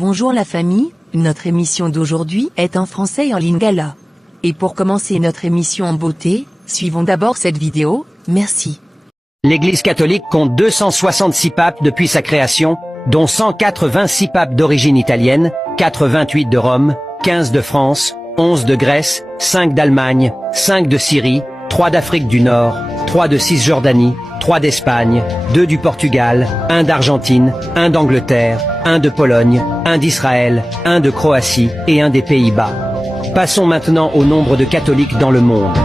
Bonjour la famille, notre émission d'aujourd'hui est en français et en lingala. Et pour commencer notre émission en beauté, suivons d'abord cette vidéo, merci. L'Église catholique compte 266 papes depuis sa création, dont 186 papes d'origine italienne, 88 de Rome, 15 de France, 11 de Grèce, 5 d'Allemagne, 5 de Syrie, 3 d'Afrique du Nord, 3 de Cisjordanie, 3 d'Espagne, 2 du Portugal, 1 d'Argentine, 1 d'Angleterre, 1 de Pologne, 1 d'Israël, 1 de Croatie et 1 des Pays-Bas. Passons maintenant au nombre de catholiques dans le monde.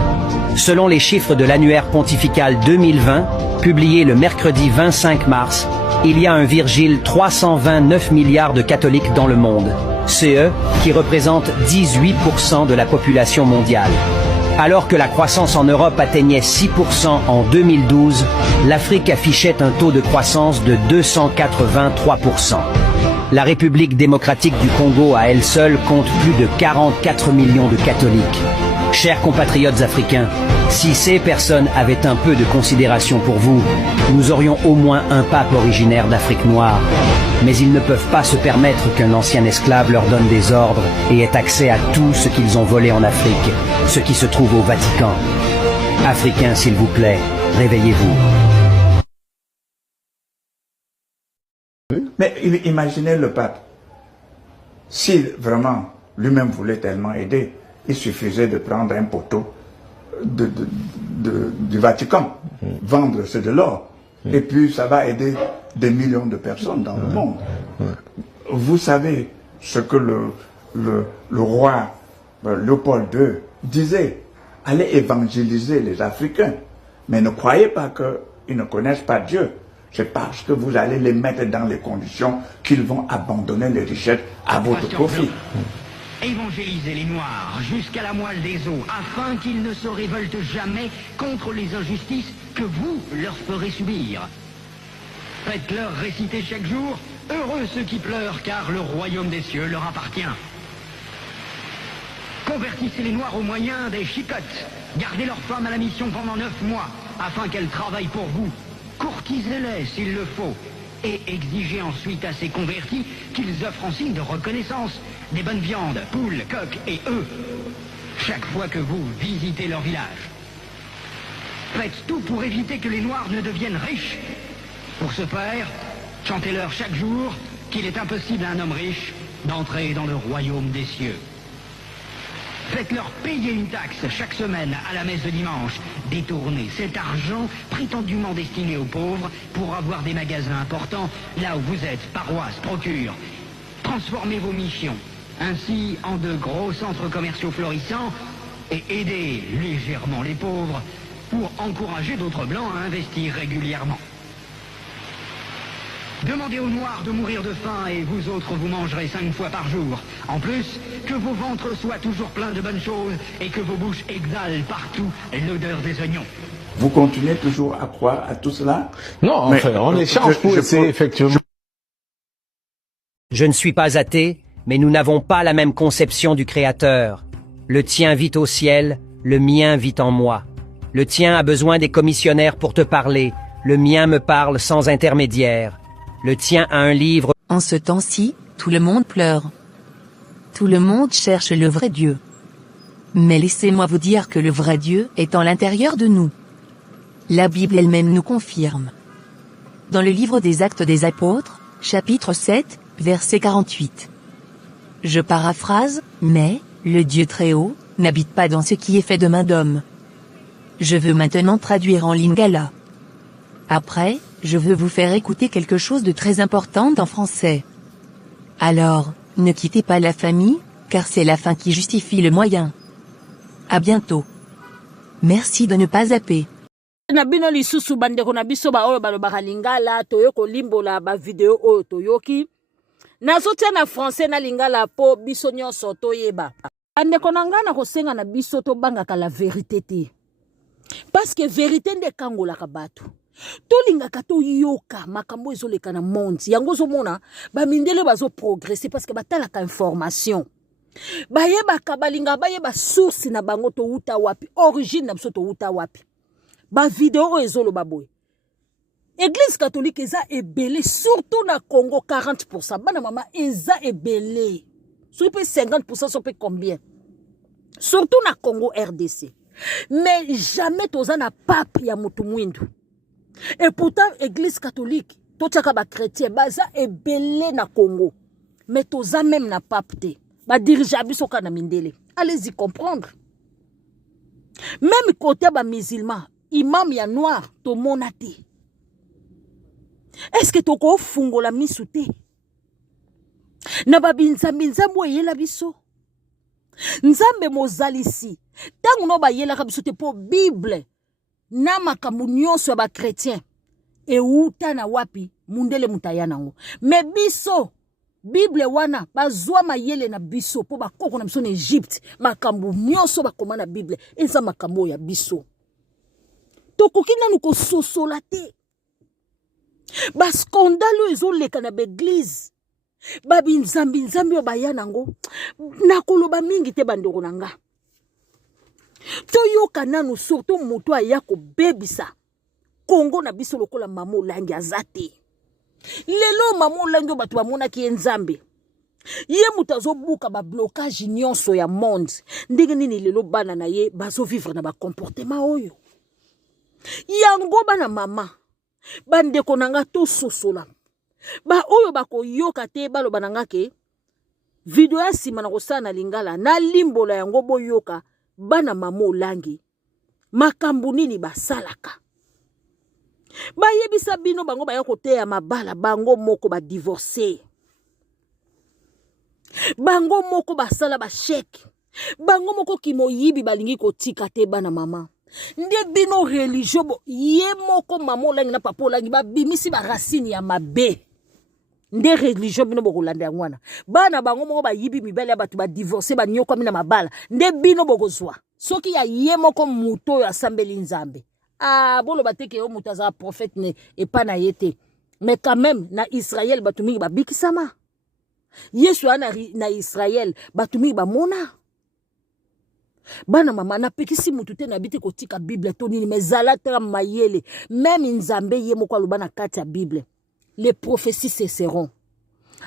Selon les chiffres de l'annuaire pontifical 2020, publié le mercredi 25 mars, il y a un virgule 329 milliards de catholiques dans le monde, CE qui représente 18% de la population mondiale. Alors que la croissance en Europe atteignait 6% en 2012, l'Afrique affichait un taux de croissance de 283%. La République démocratique du Congo à elle seule compte plus de 44 millions de catholiques. Chers compatriotes africains, si ces personnes avaient un peu de considération pour vous, nous aurions au moins un pape originaire d'Afrique noire. Mais ils ne peuvent pas se permettre qu'un ancien esclave leur donne des ordres et ait accès à tout ce qu'ils ont volé en Afrique, ce qui se trouve au Vatican. Africains, s'il vous plaît, réveillez-vous. Mais imaginez le pape. Si vraiment lui-même voulait tellement aider, il suffisait de prendre un poteau du Vatican, vendre c'est de l'or, et puis ça va aider des millions de personnes dans le monde. Vous savez ce que le roi Léopold II disait, allez évangéliser les Africains, mais ne croyez pas qu'ils ne connaissent pas Dieu. C'est parce que vous allez les mettre dans les conditions qu'ils vont abandonner les richesses à votre profit. Évangélisez les Noirs jusqu'à la moelle des os, afin qu'ils ne se révoltent jamais contre les injustices que vous leur ferez subir. Faites-leur réciter chaque jour, heureux ceux qui pleurent, car le royaume des cieux leur appartient. Convertissez les Noirs au moyen des chicottes. Gardez leurs femmes à la mission pendant 9 mois, afin qu'elles travaillent pour vous. Courtisez-les s'il le faut, et exigez ensuite à ces convertis qu'ils offrent en signe de reconnaissance des bonnes viandes, poules, coqs et œufs, chaque fois que vous visitez leur village. Faites tout pour éviter que les Noirs ne deviennent riches. Pour ce faire, chantez-leur chaque jour qu'il est impossible à un homme riche d'entrer dans le royaume des cieux. Faites-leur payer une taxe chaque semaine à la messe de dimanche. Détournez cet argent prétendument destiné aux pauvres pour avoir des magasins importants là où vous êtes, paroisses, procures. Transformez vos missions ainsi en de gros centres commerciaux florissants et aidez légèrement les pauvres pour encourager d'autres blancs à investir régulièrement. Demandez aux Noirs de mourir de faim et vous autres vous mangerez 5 fois par jour. En plus, que vos ventres soient toujours pleins de bonnes choses et que vos bouches exhalent partout l'odeur des oignons. Vous continuez toujours à croire à tout cela? Non, enfin, on échange pour essayer effectivement. Je ne suis pas athée, mais nous n'avons pas la même conception du Créateur. Le tien vit au ciel, le mien vit en moi. Le tien a besoin des commissionnaires pour te parler, le mien me parle sans intermédiaire. Le tien a un livre. En ce temps-ci, tout le monde pleure. Tout le monde cherche le vrai Dieu. Mais laissez-moi vous dire que le vrai Dieu est en l'intérieur de nous. La Bible elle-même nous confirme. Dans le livre des Actes des Apôtres, chapitre 7, verset 48. Je paraphrase, mais, le Dieu très haut, n'habite pas dans ce qui est fait de main d'homme. Je veux maintenant traduire en lingala. Après, je veux vous faire écouter quelque chose de très important en français. Alors, ne quittez pas la famille, car c'est la fin qui justifie le moyen. À bientôt. Merci de ne pas zapper. Na bino lisusu bandeko na biso ba oyo balobaka lingala toyoko limbola ba video oyo toyoki nazotia na français na lingala po biso nyonso toyeba bandeko na nga na kosenga na biso tobangaka la vérité te parce que vérité nde kangolaka bato tolingaka toyoka makambo ezoleka na monde yango ozomona bamindele bazo progresser parce que batalaka information bayebaka balinga bayeba source na bango touta wapi origine na biso touta wapi ba video ezoloba boye Église catholique eza ebele, surtout na Congo 40%. Bana mama eza ebele. Surtout 50%, ça peut combien? Surtout na Congo RDC. Mais jamais toza na pape ya mutu mwindu. Et pourtant, Église catholique, tout ça ba chrétien, baza ebele na Congo. Mais toza même na pape te. Ba dirige biso kana mindele. Allez-y comprendre. Même côté ba musulman, imam ya noir, to monate. Est-ce que toko fungola misu te? Na babinzambi nzambo yela biso. Nzambe mozalisi. Tangu no ba yela biso te po Bible na makambu nyonso ya ba chrétien. E uta na wapi mundele mutayana ngo. Me biso Bible wana bazwa mayele na biso po bakoko na biso na Egypte. Makambu nyonso bakoma na Bible eza makambo ya biso. Tokoki nanu ko sosola te. Ba skandalo ezoleka na beglise. Babi nzambi yo bayanango. Nakoloba mingi te bandeko nanga. Toyoka nanu surtout mutu ayako bebisa. Kongo na biso lokola mamo langi azate. Lelo mamo langi batu bamona ki nzambe. Ye mutazo buka ba blocage nyonso ya monde. Ndenge nini lelo bana na ye bazo vivre na ba comportement oyo. Yango bana mama. Bandeko nanga to sosola. Ba oyo bako yoka te balo bananga ke. Video ya sima na kosana lingala na limbola yango boyoka bana mamo langi. Makambu nini basalaka. Ba yebisa bino bango bayako te ya mabala bango moko ba divorcer. Bango moko basala ba chèque. Bango moko kimoyibi balingi kotika te bana mama. Nde bino religieux bo ye moko mamo langi na papa langi ba bimisi ba racine ya mabe. Nde religieux bino bokolanda ngwana. Bana bango moko ba yibi mibele ya batu ba divorcer ba nyoko mina mabala. Nde bino bokozwa. Soki ya ye moko muto ya sambeli nzambe. Ah bolo bateke yo mutaza prophète ne et pas na yete. Mais quand même na Israël batumi ba bikisama. Yesu na Israël batumi ba mona. Bana mama na pekisi mutu te na biti kotika Bible to nini mezala tra mayele même nzambe ye moko alobana kati ya Bible les prophéties cesseront.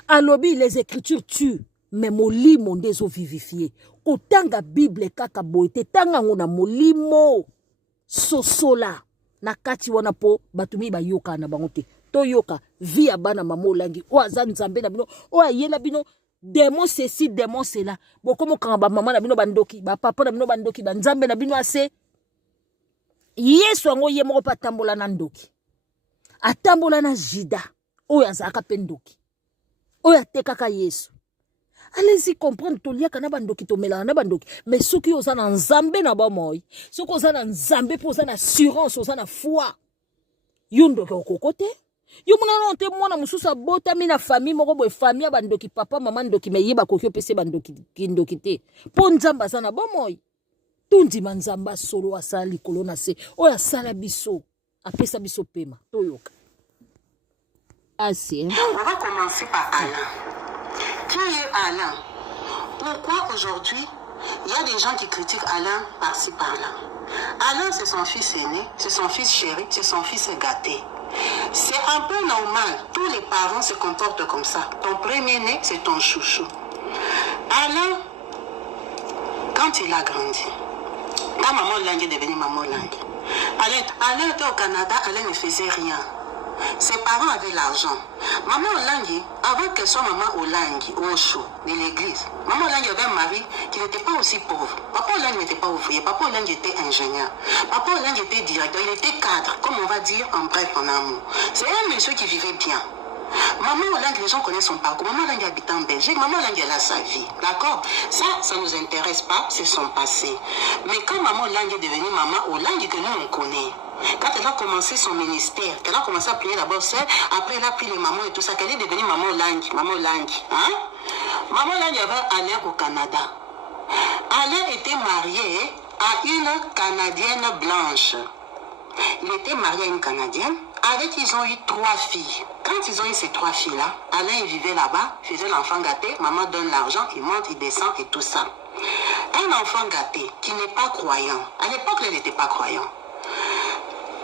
Alobi les écritures tuent mais molimo ndezo vivifier. Kotanga Bible kaka boite tanga ngona molimo sosola na kati wana po batumi ba yoka na bango te. To yoka via bana mama olangi o aza nzambe na bino o ayela bino démon ceci démon cela bokomo kanga mama na bino bandoki ba papa na bino bandoki ba nzambe na bino ase Yesu ngo ye moko patambola na ndoki atambola na jida oyo azaka pendoki oyo atekaka Yesu. Allez-y comprendre toliaka na bandoki tomela na bandoki mais soki oza na nzambe na ba moyi soki oza na nzambe po oza na assurance oza na foi yondoki okokote. Yo muna nte mwana mususa bota mina famille moko boy famille bandoki papa mama ndoki me yeba kokyo pese bandoki kindoki te po nzamba sana bomoy tundi manzamba solo asali kolona se oya sala biso apesa biso pema toyoka assez. On va commencer par Alain. Qui est Alain? Pourquoi aujourd'hui il y a des gens qui critiquent Alain par-ci par-là? Alain c'est son fils aîné, c'est son fils chéri, c'est son fils gâté. C'est un peu normal. Tous les parents se comportent comme ça. Ton premier-né, c'est ton chouchou. Alain, quand il a grandi, quand maman Langue est devenue maman Langue, Alain était au Canada, Alain ne faisait rien. Ses parents avaient l'argent. Maman Olangi, avant qu'elle soit maman Olangi, au chou, de l'église, maman Olangi avait un mari qui n'était pas aussi pauvre. Papa Olangi n'était pas ouvrier, papa Olangi était ingénieur. Papa Olangi était directeur, il était cadre, comme on va dire en bref en amour. C'est un monsieur qui vivait bien. Maman Olangi, les gens connaissent son parcours. Maman Olangi habite en Belgique, maman Olangi elle a sa vie. D'accord? Ça ne nous intéresse pas, c'est son passé. Mais quand maman Olangi est devenue maman Olangi, que nous on connaît, quand elle a commencé son ministère, qu'elle a commencé à prier d'abord seule, après elle a pris les mamans et tout ça, qu'elle est devenue maman Langue, hein? Maman Langue avait Alain au Canada. Alain était marié à une Canadienne blanche. Il était marié à une Canadienne, avec qui ils ont eu 3 filles. Quand ils ont eu ces 3 filles-là, Alain il vivait là-bas, faisait l'enfant gâté, maman donne l'argent, il monte, il descend et tout ça. Un enfant gâté qui n'est pas croyant, à l'époque elle n'était pas croyant.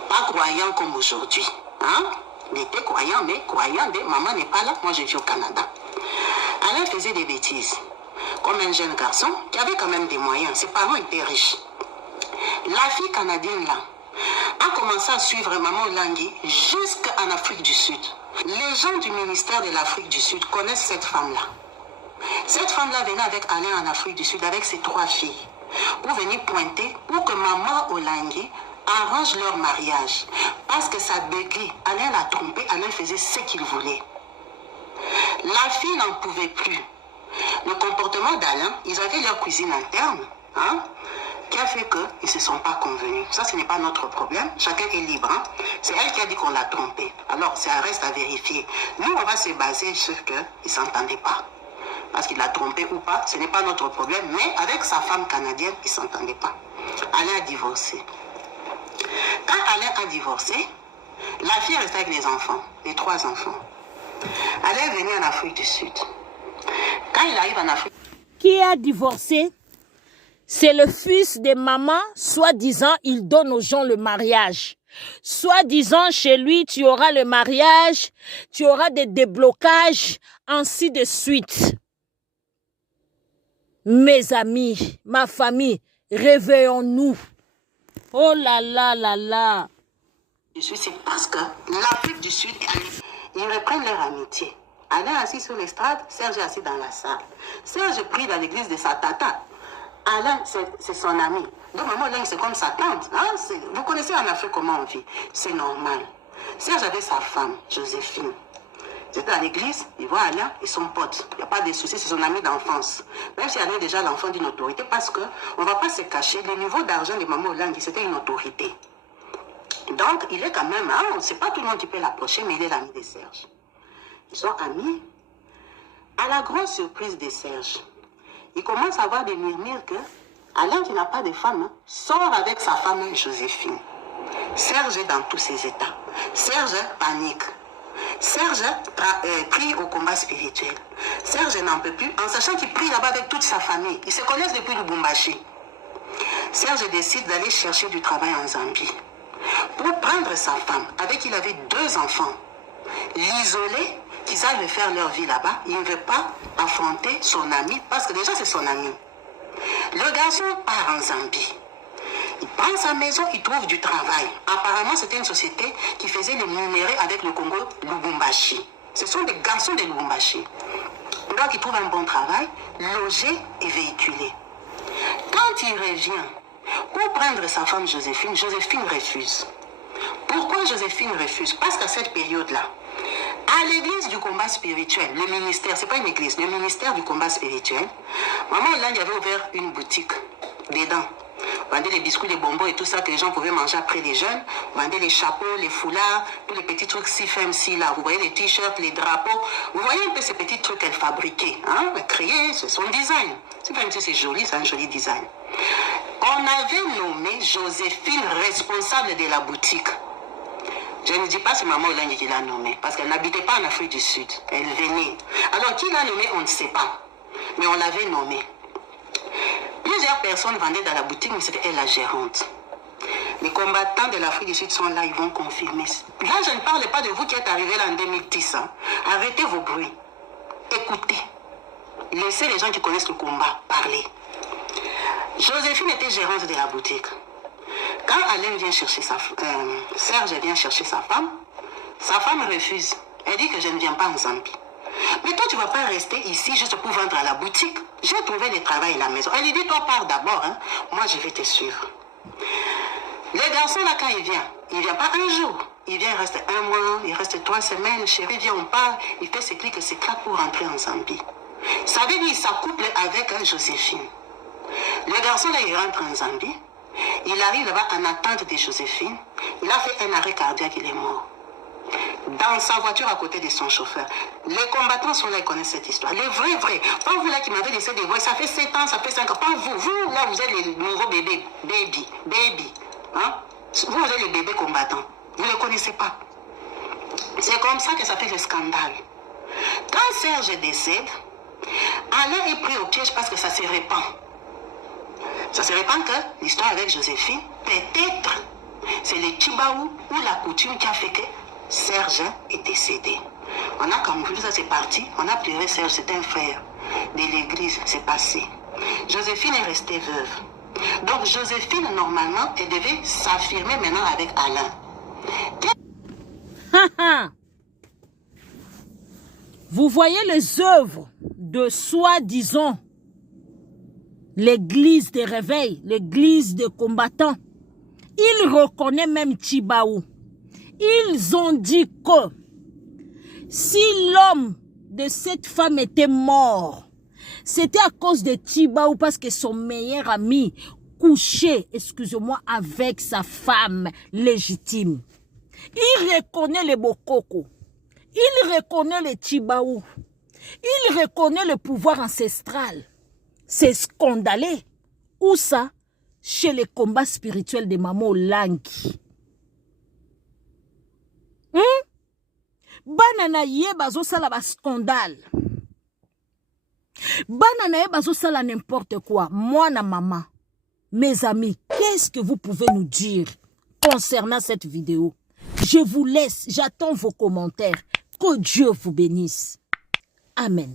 Pas croyant comme aujourd'hui. Hein? Il était croyant, mais croyant, maman n'est pas là, moi je vis au Canada. Alain faisait des bêtises. Comme un jeune garçon qui avait quand même des moyens. Ses parents étaient riches. La fille canadienne là a commencé à suivre maman Langui jusqu'en Afrique du Sud. Les gens du ministère de l'Afrique du Sud connaissent cette femme-là. Cette femme-là venait avec Alain en Afrique du Sud avec ses 3 filles pour venir pointer pour que maman Olangui arrange leur mariage. Parce que ça buguait. Alain l'a trompé, Alain faisait ce qu'il voulait. La fille n'en pouvait plus. Le comportement d'Alain, ils avaient leur cuisine interne, hein, qui a fait qu'ils ne se sont pas convenus. Ça, ce n'est pas notre problème. Chacun est libre. Hein. C'est elle qui a dit qu'on l'a trompé. Alors, ça reste à vérifier. Nous, on va se baser sur qu'ils ne s'entendaient pas. Parce qu'il l'a trompé ou pas, ce n'est pas notre problème. Mais avec sa femme canadienne, ils ne s'entendaient pas. Alain a divorcé. Quand Alain a divorcé, la fille est restée avec les enfants, les 3 enfants. Alain est venu en Afrique du Sud. Quand il arrive en Afrique... Qui a divorcé? C'est le fils de maman, soi-disant, il donne aux gens le mariage. Soi-disant, chez lui, tu auras le mariage, tu auras des déblocages, ainsi de suite. Mes amis, ma famille, réveillons-nous. Oh là là là là. C'est parce que l'Afrique du Sud, ils reprennent leur amitié. Alain assis sur l'estrade, Serge est assis dans la salle. Serge prie dans l'église de sa tata. Alain, c'est son ami. Donc maman, Alain, c'est comme sa tante. Hein? Vous connaissez en Afrique comment on vit. C'est normal. Serge avait sa femme, Joséphine. J'étais à l'église, il voit Alain et son pote. Il n'y a pas de souci, c'est son ami d'enfance. Même si Alain est déjà l'enfant d'une autorité, parce qu'on ne va pas se cacher, le niveau d'argent de maman Hollande, c'était une autorité. Donc, il est quand même, hein, c'est pas tout le monde qui peut l'approcher, mais il est l'ami de Serge. Ils sont amis. À la grande surprise de Serge, il commence à avoir des murmures que Alain, qui n'a pas de femme, hein, sort avec sa femme Joséphine. Serge est dans tous ses états. Serge panique. Serge prie au combat spirituel. Serge n'en peut plus, en sachant qu'il prie là-bas avec toute sa famille. Ils se connaissent depuis Lubumbashi. Serge décide d'aller chercher du travail en Zambie. Pour prendre sa femme, avec qui il avait 2 enfants, l'isoler, qu'ils aillent faire leur vie là-bas, il ne veut pas affronter son ami, parce que déjà c'est son ami. Le garçon part en Zambie. Il prend sa maison, il trouve du travail. Apparemment, c'était une société qui faisait les minéraux avec le Congo Lubumbashi. Ce sont des garçons de Lubumbashi. Donc, il trouve un bon travail, logé et véhiculé. Quand il revient pour prendre sa femme Joséphine, Joséphine refuse. Pourquoi Joséphine refuse? Parce qu'à cette période-là, à l'église du combat spirituel, le ministère, c'est pas une église, le ministère du combat spirituel, maman Hollande avait ouvert une boutique dedans. Vendait les biscuits, les bonbons et tout ça que les gens pouvaient manger après les jeunes. Vendait les chapeaux, les foulards, tous les petits trucs si fancy là. Vous voyez les t-shirts, les drapeaux. Vous voyez un peu ces petits trucs qu'elle fabriquait. Hein? Elle créait, c'est son design. C'est même si c'est joli, c'est un joli design. On avait nommé Joséphine responsable de la boutique. Je ne dis pas c'est maman Hollande qui l'a nommée, parce qu'elle n'habitait pas en Afrique du Sud. Elle venait. Alors qui l'a nommée, on ne sait pas. Mais on l'avait nommée. Plusieurs personnes vendaient dans la boutique, mais c'était elle la gérante. Les combattants de l'Afrique du Sud sont là, ils vont confirmer. Là, je ne parle pas de vous qui êtes arrivés là en 2010. Hein. Arrêtez vos bruits. Écoutez. Laissez les gens qui connaissent le combat parler. Joséphine était gérante de la boutique. Quand Alain vient chercher Serge vient chercher sa femme refuse. Elle dit que je ne viens pas en Zambie. Mais toi, tu ne vas pas rester ici juste pour vendre à la boutique. J'ai trouvé le travail à la maison. Elle lui dit, toi, pars d'abord. Hein. Moi, je vais te suivre. Le garçon, là, quand il vient pas un jour. Il vient, il reste 1 mois, il reste 3 semaines. Chérie, viens, on part. Il fait ses clics et ses claques pour rentrer en Zambie. Ça veut dire qu'il s'accouple avec Joséphine. Le garçon, là, il rentre en Zambie. Il arrive là-bas en attente de Joséphine. Il a fait un arrêt cardiaque, il est mort. Dans sa voiture à côté de son chauffeur. Les combattants sont là, ils connaissent cette histoire. Les vrais. Pas vous là qui m'avez laissé des voix, ça fait 7 ans, ça fait 5 ans. Pas vous. Vous là, vous êtes les nouveaux bébés. Baby. Hein? Vous êtes les bébés combattants. Vous ne les connaissez pas. C'est comme ça que ça fait le scandale. Quand Serge décède, Alain est pris au piège parce que ça se répand. Ça se répand que l'histoire avec Joséphine, peut-être, c'est le Tibaou ou la coutume qui a fait que Serge est décédé. On a comme vu ça, c'est parti. On a pleuré Serge, c'était un frère de l'église, c'est passé. Joséphine est restée veuve. Donc Joséphine, normalement, elle devait s'affirmer maintenant avec Alain. Vous voyez les œuvres de soi-disant l'église des réveils, l'église des combattants. Ils reconnaissent même Tchibaou. Ils ont dit que si l'homme de cette femme était mort, c'était à cause de Tchibaou parce que son meilleur ami couchait, excusez-moi, avec sa femme légitime. Il reconnaît les Bokoko. Il reconnaît les Tchibaou. Il reconnaît le pouvoir ancestral. C'est scandaleux. Où ça? Chez les combats spirituels de Maman Langui. Banana ye bazo sala ba scandale. Banana ye bazo sala n'importe quoi. Moi na maman, mes amis, qu'est-ce que vous pouvez nous dire concernant cette vidéo? Je vous laisse, j'attends vos commentaires. Que Dieu vous bénisse. Amen.